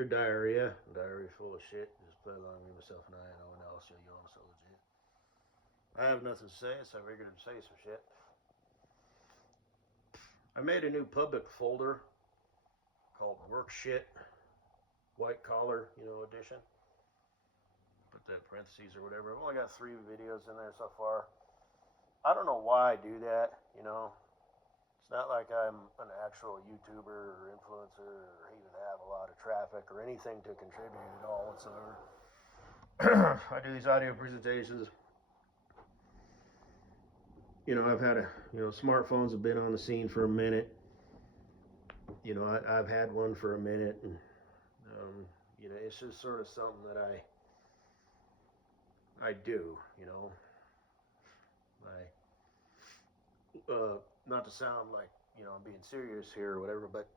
your diarrhea. Diarrhea full of shit. Just play along with myself and I know one else. You all so legit. I have nothing to say, so I figured I'd say some shit. I made a new public folder called Work Shit White Collar, edition. Put that parentheses or whatever. I've only got 3 videos in there so far. I don't know why I do that. It's not like I'm an actual YouTuber or influencer or even have a lot of traffic or anything to contribute at all whatsoever. I do these audio presentations. I've had smartphones have been on the scene for a minute. I've had one for a minute, and it's just sort of something that I do. Not to sound like I'm being serious here or whatever, but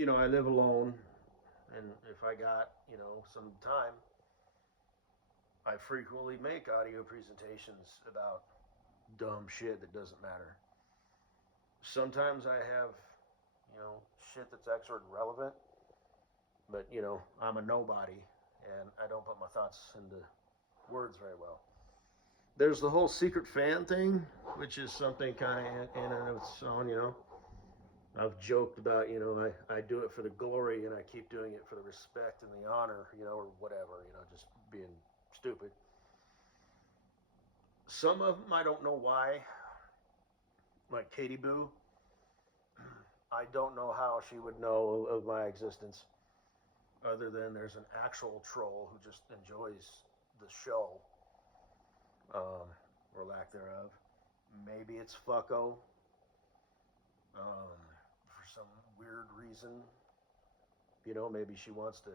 I live alone, and if I got some time, I frequently make audio presentations about dumb shit that doesn't matter. Sometimes I have shit that's actually relevant, but I'm a nobody, and I don't put my thoughts into words very well. There's the whole secret fan thing, which is something kind of in and of its own. I've joked about, I do it for the glory and I keep doing it for the respect and the honor, or whatever, just being stupid. Some of them I don't know why, like Katie Boo. I don't know how she would know of my existence, other than there's an actual troll who just enjoys the show, or lack thereof. Maybe it's Fucko, for some weird reason. Maybe she wants to.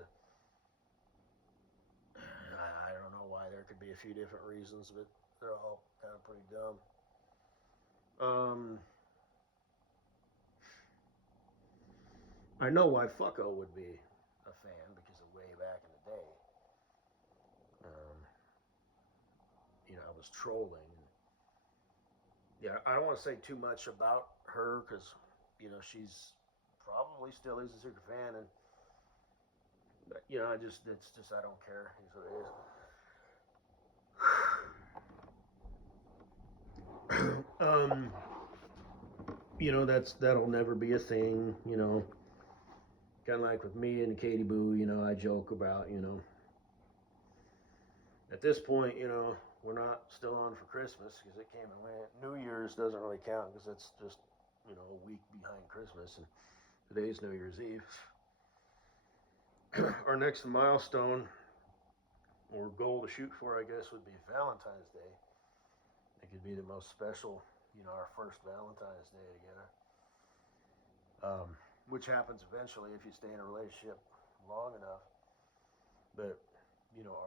I don't know why. There could be a few different reasons, but they're all kind of pretty dumb. I know why Fucko would be a fan because of way back in the day. Um, I was trolling. Yeah, I don't want to say too much about her because she's probably still is a secret fan, and but it's just I don't care. Is what it is. That'll never be a thing. Kind of like with me and Katie Boo. I joke about at this point, we're not still on for Christmas because it came and went. New Year's doesn't really count because it's just a week behind Christmas, and today's New Year's Eve. Our next milestone or goal to shoot for, I guess, would be Valentine's Day. It could be the most special, our first Valentine's Day together. Which happens eventually if you stay in a relationship long enough. But,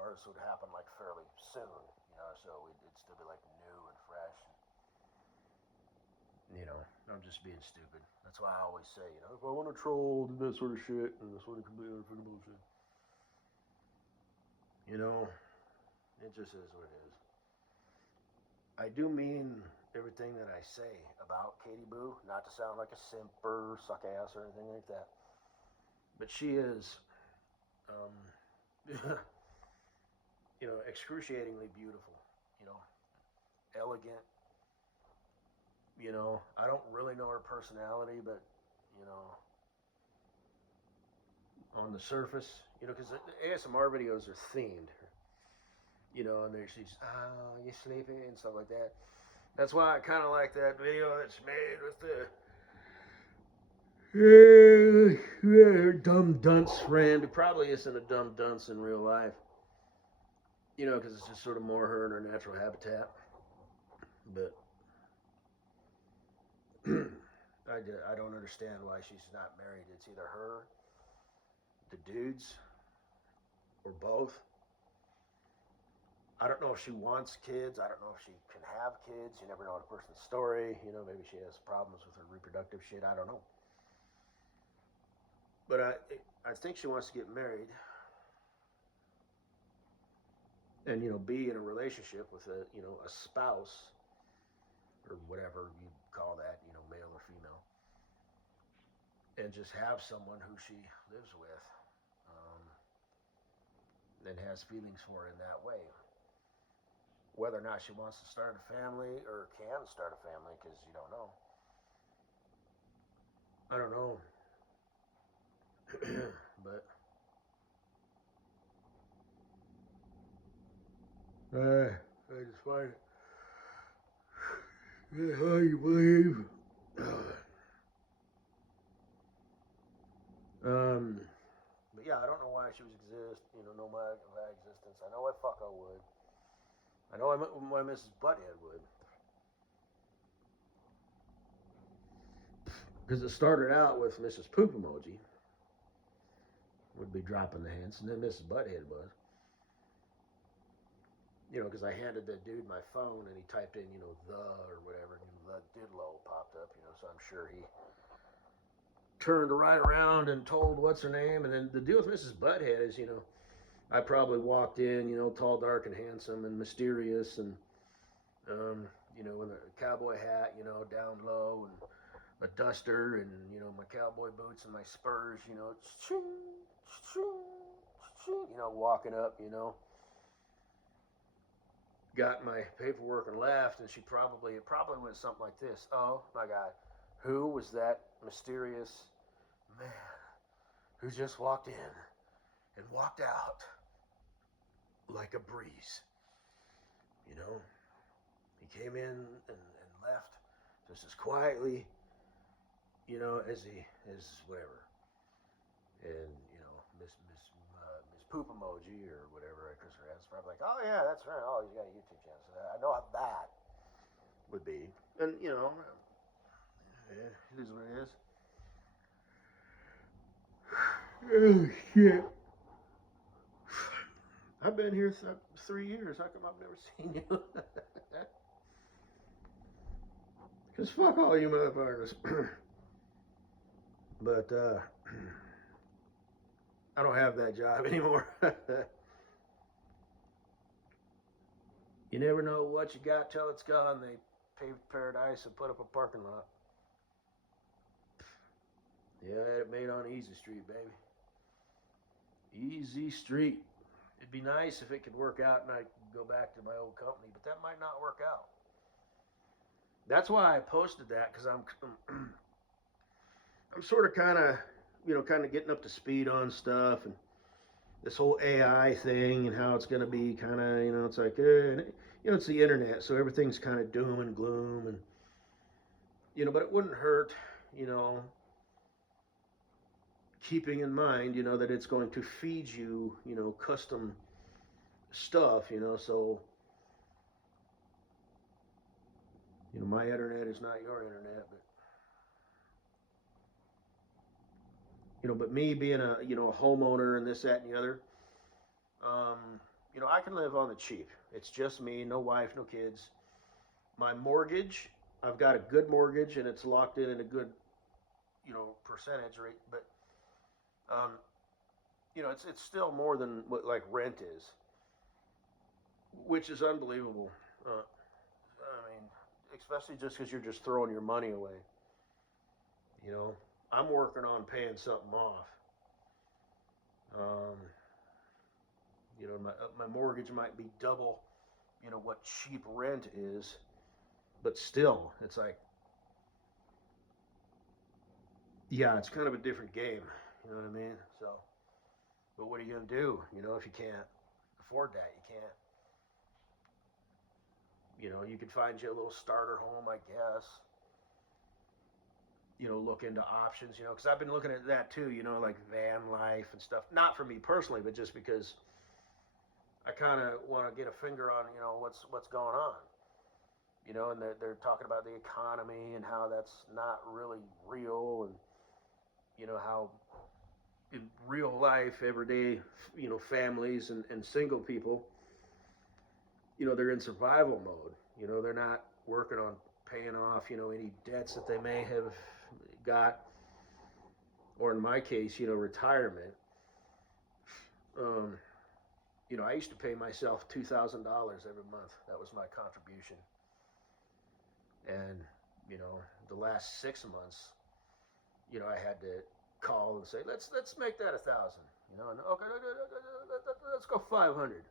ours would happen like fairly soon, so it'd still be like new and fresh. I'm just being stupid. That's why I always say, if I want to troll, do that sort of shit, and that's sort of completely freaking bullshit. It just is what it is. I do mean everything that I say about Katie Boo, not to sound like a simp or suck ass or anything like that. But she is, excruciatingly beautiful, elegant. I don't really know her personality, but, on the surface, because ASMR videos are themed, and there she's, oh, you sleepy and stuff like that. That's why I kind of like that video that she made with the dumb dunce friend, who probably isn't a dumb dunce in real life, because it's just sort of more her in her natural habitat. But I don't understand why she's not married. It's either her, the dudes, or both. I don't know if she wants kids. I don't know if she can have kids. You never know a person's story. Maybe she has problems with her reproductive shit. I don't know. But I think she wants to get married and be in a relationship with a spouse or whatever you call that, male or female, and just have someone who she lives with, and has feelings for her in that way. Whether or not she wants to start a family or can start a family, because you don't know. I don't know. But I just find it hard to believe. Um, but yeah, I don't know why she would exist. Know my existence. I know I fucko would. I know my Mrs. Butthead would. Because it started out with Mrs. Poop Emoji would be dropping the hints, and then Mrs. Butthead was. Because I handed that dude my phone and he typed in, the or whatever, and the Didlow popped up, so I'm sure he turned right around and told what's her name. And then the deal with Mrs. Butthead is, I probably walked in, tall, dark, and handsome and mysterious, and, with a cowboy hat, down low, and a duster, and, my cowboy boots and my spurs, walking up, got my paperwork and left, and it probably went something like this. Oh my God, who was that mysterious man who just walked in and walked out like a breeze? He came in and left just as quietly, as whatever. And Miss Poop Emoji or whatever Chris has probably like, oh yeah, that's right. Oh, he's got a YouTube channel. So I know how that would be. And yeah, it is what it is. Oh shit! I've been here 3 years. How come I've never seen you? Because fuck all you motherfuckers. But I don't have that job anymore. You never know what you got till it's gone. They paved paradise and put up a parking lot. Yeah, I had it made on Easy Street, baby. Easy Street. It'd be nice if it could work out and I could go back to my old company, but that might not work out. That's why I posted that, because I'm sort of kind of getting up to speed on stuff, and this whole AI thing and how it's going to be kind of, it's like, it's the internet, so everything's kind of doom and gloom, and, but it wouldn't hurt, keeping in mind, that it's going to feed you, custom stuff, so, my internet is not your internet, but me being a, a homeowner and this, that, and the other, I can live on the cheap. It's just me, no wife, no kids. My mortgage, I've got a good mortgage and it's locked in a good, percentage rate, but, it's still more than what like rent is, which is unbelievable. I mean, especially just because you're just throwing your money away. You know, I'm working on paying something off. Um, my mortgage might be double, what cheap rent is, but still, it's like, yeah, it's kind of a different game. You know what I mean? So, but what are you gonna do? If you can't afford that, you can't. You could find you a little starter home, I guess. Look into options. Because I've been looking at that too. Like van life and stuff. Not for me personally, but just because I kind of want to get a finger on, what's going on. And they're talking about the economy and how that's not really real, and how in real life, everyday, families and single people, they're in survival mode. They're not working on paying off, any debts that they may have got, or in my case, retirement. Um, I used to pay myself $2,000 every month. That was my contribution. And, the last 6 months, I had to call and say, let's make that 1,000. And okay, let's go 500.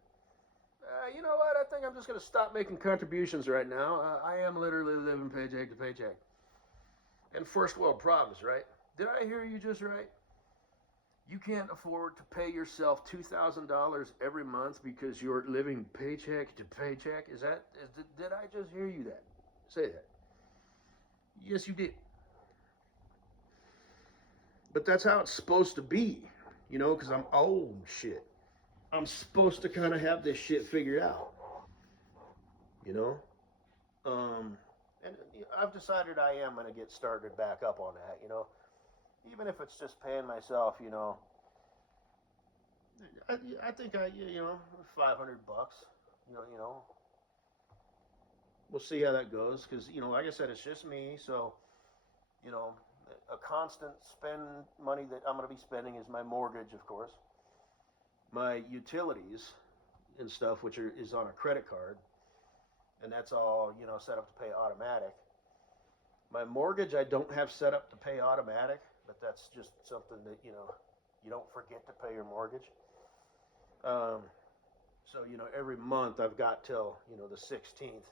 You know what? I think I'm just going to stop making contributions right now. I am literally living paycheck to paycheck. And first world problems, right? Did I hear you just right? You can't afford to pay yourself $2,000 every month because you're living paycheck to paycheck. Did I just hear you that? Say that. Yes, you did. But that's how it's supposed to be, because I'm old shit. I'm supposed to kind of have this shit figured out, you know? And I've decided I am going to get started back up on that. Even if it's just paying myself, I think 500 bucks, you know, we'll see how that goes. Cause like I said, it's just me. So, you know, a constant spend money that I'm going to be spending is my mortgage, of course, my utilities and stuff, which is on a credit card. And that's all, set up to pay automatic. My mortgage, I don't have set up to pay automatic, but that's just something that, you don't forget to pay your mortgage. So, every month I've got till, the 16th.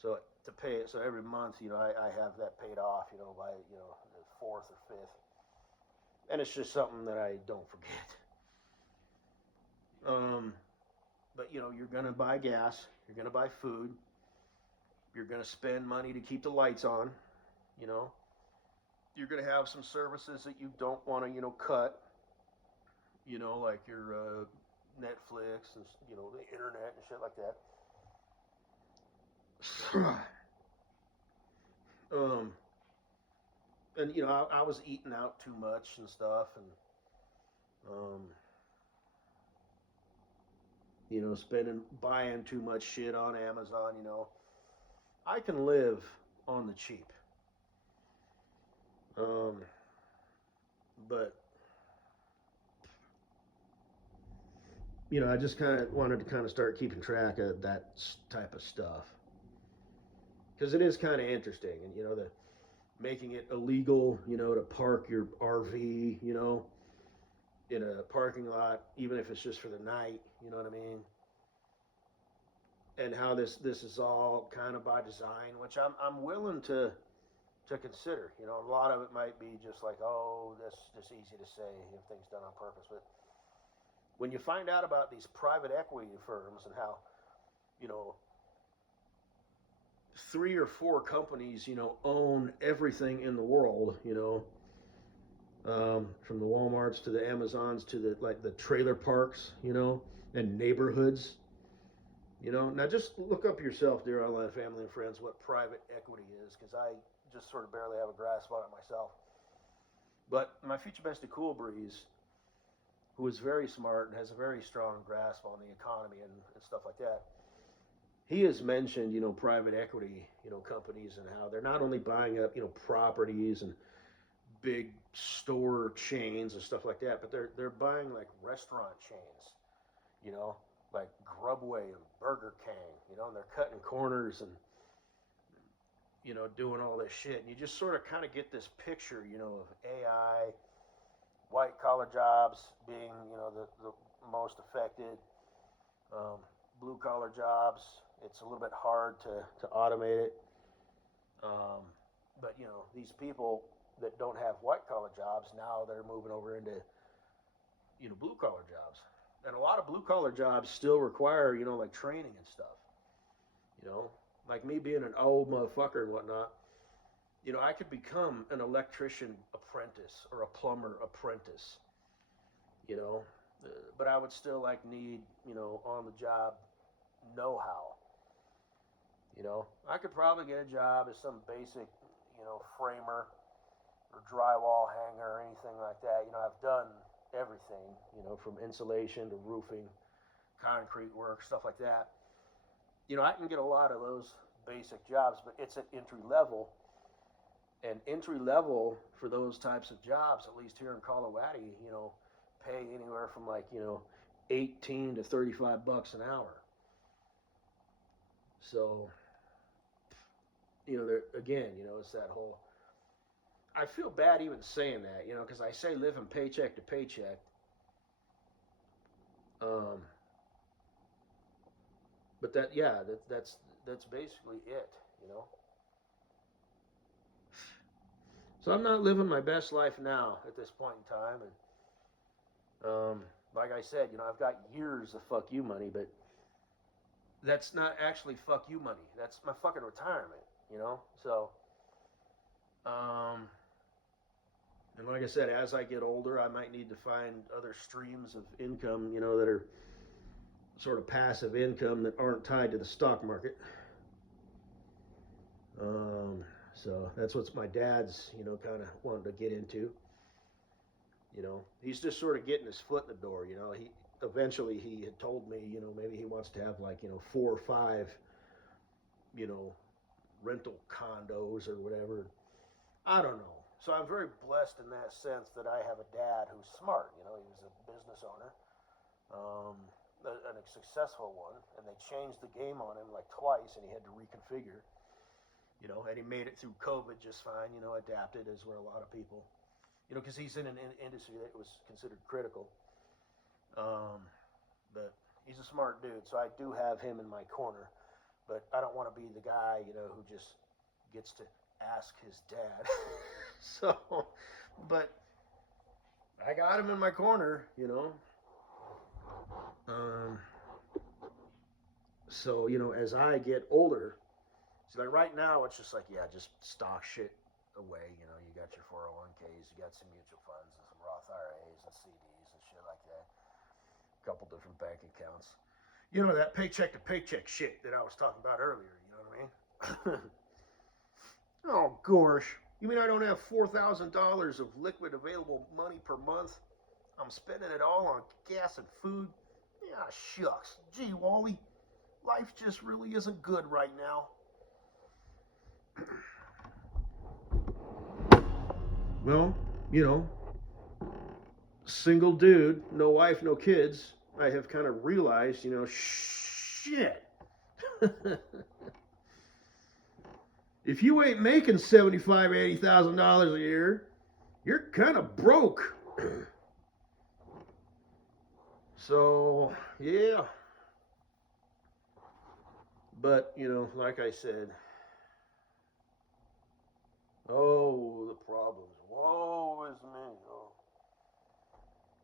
So to pay it, so every month, I have that paid off, by, the 4th or 5th. And it's just something that I don't forget. But, you're going to buy gas, you're going to buy food, you're going to spend money to keep the lights on, You're going to have some services that you don't want to, cut, like your Netflix and, the internet and shit like that. And I was eating out too much and stuff, and buying too much shit on Amazon. I can live on the cheap, but I just kind of wanted to kind of start keeping track of that type of stuff because it is kind of interesting, and the making it illegal, to park your RV, in a parking lot, even if it's just for the night, you know what I mean? And how this is all kind of by design, which I'm willing to consider. A lot of it might be just like, oh, that's just easy to say if things done on purpose, but when you find out about these private equity firms and how, 3 or 4 companies, own everything in the world, from the Walmarts to the Amazons to the trailer parks, and neighborhoods. Now just look up yourself, dear online family and friends, what private equity is, because I just sort of barely have a grasp on it myself. But my future bestie Cool Breeze, who is very smart and has a very strong grasp on the economy and stuff like that, he has mentioned, private equity, companies and how they're not only buying up, properties and big store chains and stuff like that, but they're buying like restaurant chains, like Grubway and Burger King, and they're cutting corners and, doing all this shit. And you just sort of kind of get this picture, of AI, white collar jobs being, the most affected, blue collar jobs. It's a little bit hard to automate it. But, these people that don't have white collar jobs, now they're moving over into, blue collar jobs. And a lot of blue collar jobs still require, like training and stuff. Like me being an old motherfucker and whatnot, I could become an electrician apprentice or a plumber apprentice, but I would still like need, on the job know-how. I could probably get a job as some basic, framer or drywall hanger or anything like that. I've done everything, from insulation to roofing, concrete work, stuff like that. I can get a lot of those basic jobs, but it's at entry level. And entry level for those types of jobs, at least here in Colorado, pay anywhere from like, 18 to 35 bucks an hour. So, there again, it's that whole. I feel bad even saying that, because I say living paycheck to paycheck, Um, but that's basically it, you know. So I'm not living my best life now at this point in time, and like I said, you know, I've got years of fuck you money, but that's not actually fuck you money. That's my fucking retirement, you know. So, um, and like I said, as I get older, I might need to find other streams of income, you know, that are sort of passive income that aren't tied to the stock market. Um, so that's what my dad's, you know, kind of wanted to get into. You know, he's just sort of getting his foot in the door. You know, he eventually he had told me, you know, maybe he wants to have like, you know, 4 or 5, you know, rental condos or whatever. I don't know. So I'm very blessed in that sense that I have a dad who's smart. You know, he was a business owner, um, and a successful one, and they changed the game on him like twice, and he had to reconfigure. You know, and he made it through COVID just fine. You know, adapted as were a lot of people. You know, because he's in an industry that was considered critical. Um, but he's a smart dude, so I do have him in my corner. But I don't want to be the guy, you know, who just gets to ask his dad. So, but I got him in my corner, you know. Um, so you know, as I get older, so like right now, it's just like yeah, just stock shit away. You know, you got your 401ks, you got some mutual funds and some Roth IRAs and CDs and shit like that. A couple different bank accounts. You know that paycheck to paycheck shit that I was talking about earlier. You know what I mean? Oh gosh, you mean I don't have $4,000 of liquid available money per month? I'm spending it all on gas and food. Yeah, shucks. Gee, Wally, life just really isn't good right now. Well, you know, single dude, no wife, no kids. I have kind of realized, you know, shit. If you ain't making 75, $80,000 a year, you're kind of broke. So yeah, but you know, like I said, oh the problems. Woe is me. Oh.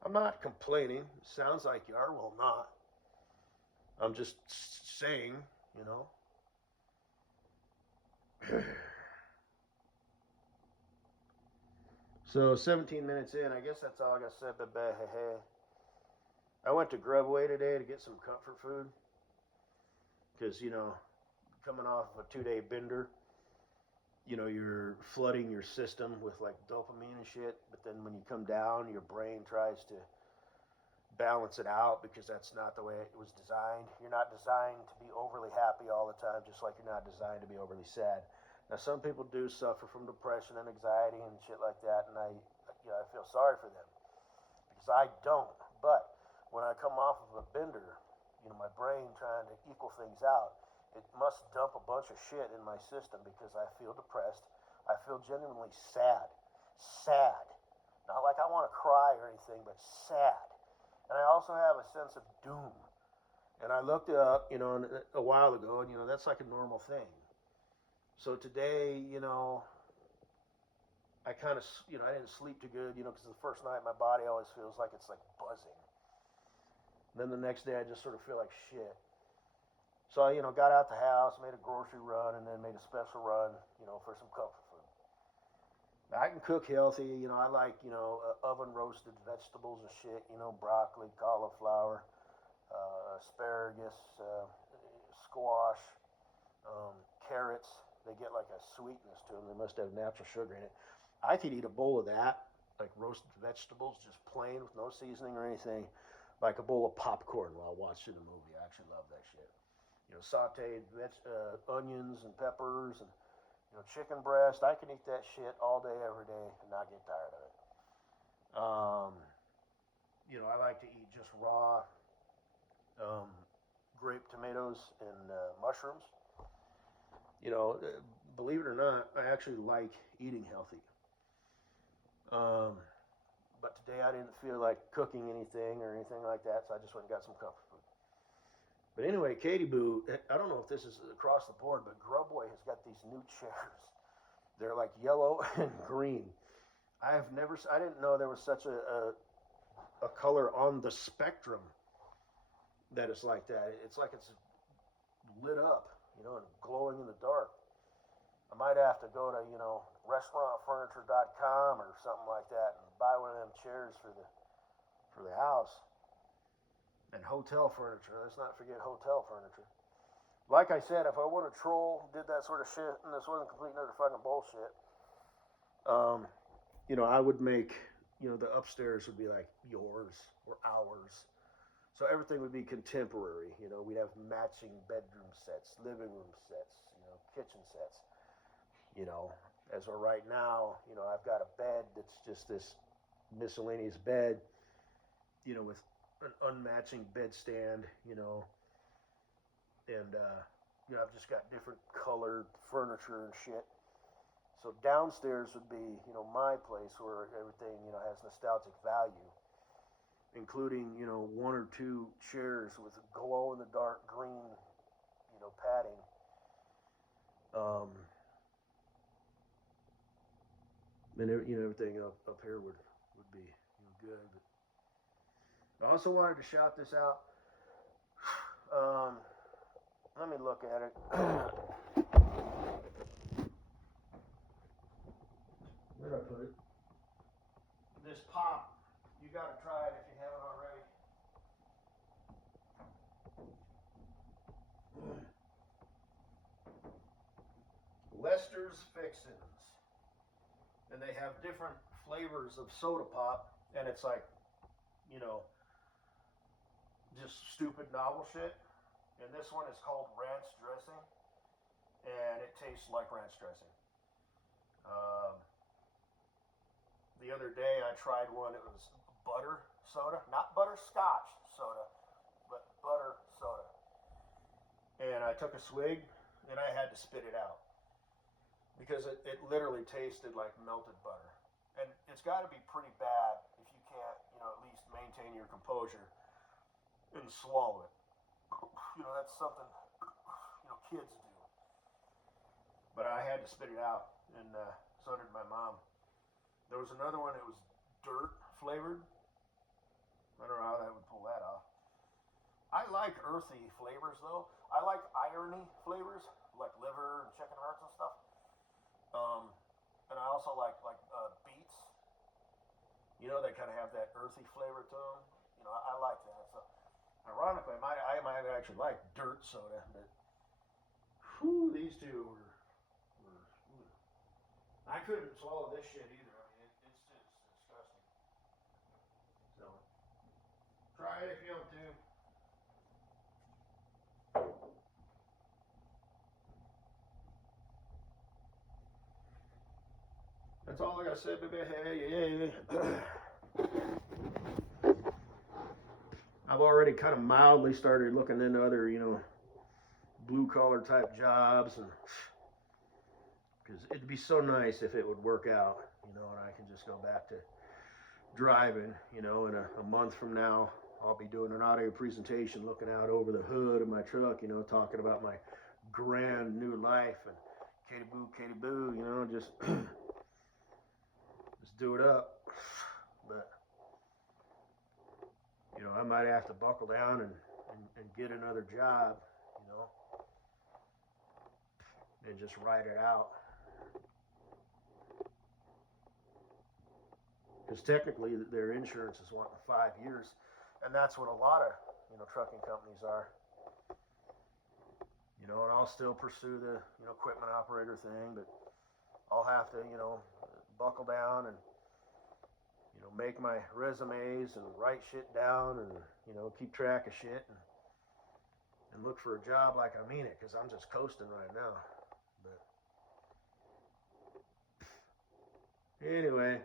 I'm not complaining. Sounds like you are. Well, not. I'm just saying, you know. So 17 minutes in, I guess that's all I got to say. I went to Grubway today to get some comfort food because you know, coming off of a 2-day bender, you know, you're flooding your system with like dopamine and shit. But then when you come down, your brain tries to balance it out because that's not the way it was designed. You're not designed to be overly happy all the time, just like you're not designed to be overly sad. Now, some people do suffer from depression and anxiety and shit like that, and I feel sorry for them because I don't. But when I come off of a bender, you know, my brain trying to equal things out, it must dump a bunch of shit in my system because I feel depressed. I feel genuinely sad. Sad. Not like I want to cry or anything, but sad. And I also have a sense of doom. And I looked it up, you know, a while ago, and you know that's like a normal thing. So today, you know, I kind of, you know, I didn't sleep too good, you know, because the first night my body always feels like it's like buzzing. And then the next day I just sort of feel like shit. So I, you know, got out the house, made a grocery run, and then made a special run, you know, for some comfort food. Now, I can cook healthy, you know. I like, you know, oven roasted vegetables and shit, you know, broccoli, cauliflower, asparagus, squash, um, carrots. They get like a sweetness to them. They must have natural sugar in it. I could eat a bowl of that, like roasted vegetables, just plain with no seasoning or anything, like a bowl of popcorn while watching a movie. I actually love that shit. You know, sauteed onions and peppers and you know chicken breast. I can eat that shit all day, every day, and not get tired of it. Um, you know, I like to eat just raw um, grape tomatoes and mushrooms. You know, believe it or not, I actually like eating healthy. Um, But today I didn't feel like cooking anything or anything like that, so I just went and got some comfort food. But anyway, Katie Boo, I don't know if this is across the board, but Grubway has got these new chairs. They're like yellow and green. I didn't know there was such a color on the spectrum that is like that. It's like it's lit up, and glowing in the dark. I might have to go to, restaurantfurniture.com or something like that and buy one of them chairs for the house. And hotel furniture. Let's not forget hotel furniture. Like I said, if I want to troll, did that sort of shit, and this wasn't complete and utter fucking bullshit, I would make, the upstairs would be like yours or ours. So everything would be contemporary. We'd have matching bedroom sets, living room sets, kitchen sets. As of right now, I've got a bed that's just this miscellaneous bed, with an unmatching bedstand, and I've just got different colored furniture and shit. So downstairs would be, my place where everything, has nostalgic value, including, one or two chairs with glow in the dark green, padding. And everything up here would be good. But I also wanted to shout this out. Let me look at it. Where did I put it? This pop, you got to try it if you haven't already. Lester's Fixins. And they have different flavors of soda pop, and it's like, just stupid novel shit. And this one is called ranch dressing, and it tastes like ranch dressing. The other day I tried one. It was butter soda, not butterscotch soda, but butter soda. And I took a swig, and I had to spit it out because it literally tasted like melted butter. And it's got to be pretty bad if you can't, at least maintain your composure and swallow it. That's something, kids do. But I had to spit it out, and so did my mom. There was another one that was dirt flavored. I don't know how that would pull that off. I like earthy flavors, though. I like irony flavors, like liver and chicken hearts and stuff. And I also like beets. They kind of have that earthy flavor to them. I like that. So, ironically, I might actually like dirt soda, but these two were. I couldn't swallow this shit either. I mean, it's just disgusting. So, try it if you want to. That's all I gotta say, baby. Hey. I've already kind of mildly started looking into other, blue collar type jobs, and because it'd be so nice if it would work out, and I can just go back to driving, in a month from now. I'll be doing an audio presentation looking out over the hood of my truck, talking about my grand new life, and Katie Boo, just do it up. But I might have to buckle down and get another job, and just ride it out. Because technically their insurance is wanting 5 years, and that's what a lot of trucking companies are. And I'll still pursue the equipment operator thing, but I'll have to buckle down and make my resumes and write shit down and keep track of shit and look for a job like I mean it, because I'm just coasting right now. But anyway,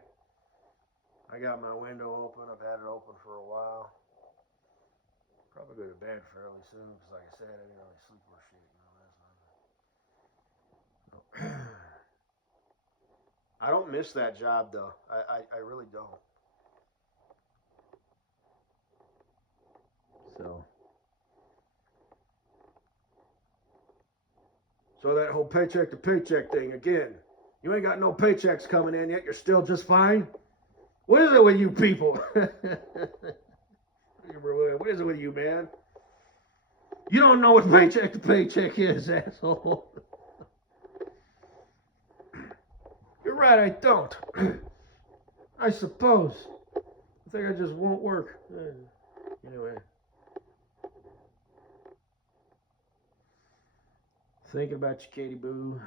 I got my window open. I've had it open for a while. Probably go to bed fairly soon because, like I said, I didn't really sleep or shit. Last night. I don't miss that job though. I really don't. So that whole paycheck to paycheck thing again. You ain't got no paychecks coming in yet. You're still just fine. What is it with you people? What is it with you, man? You don't know what paycheck to paycheck is, asshole. You're right, I don't. I suppose. I think I just won't work. Anyway. Thinking about you, Katie Boo.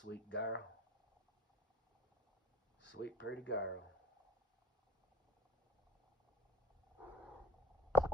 Sweet girl. Sweet, pretty girl.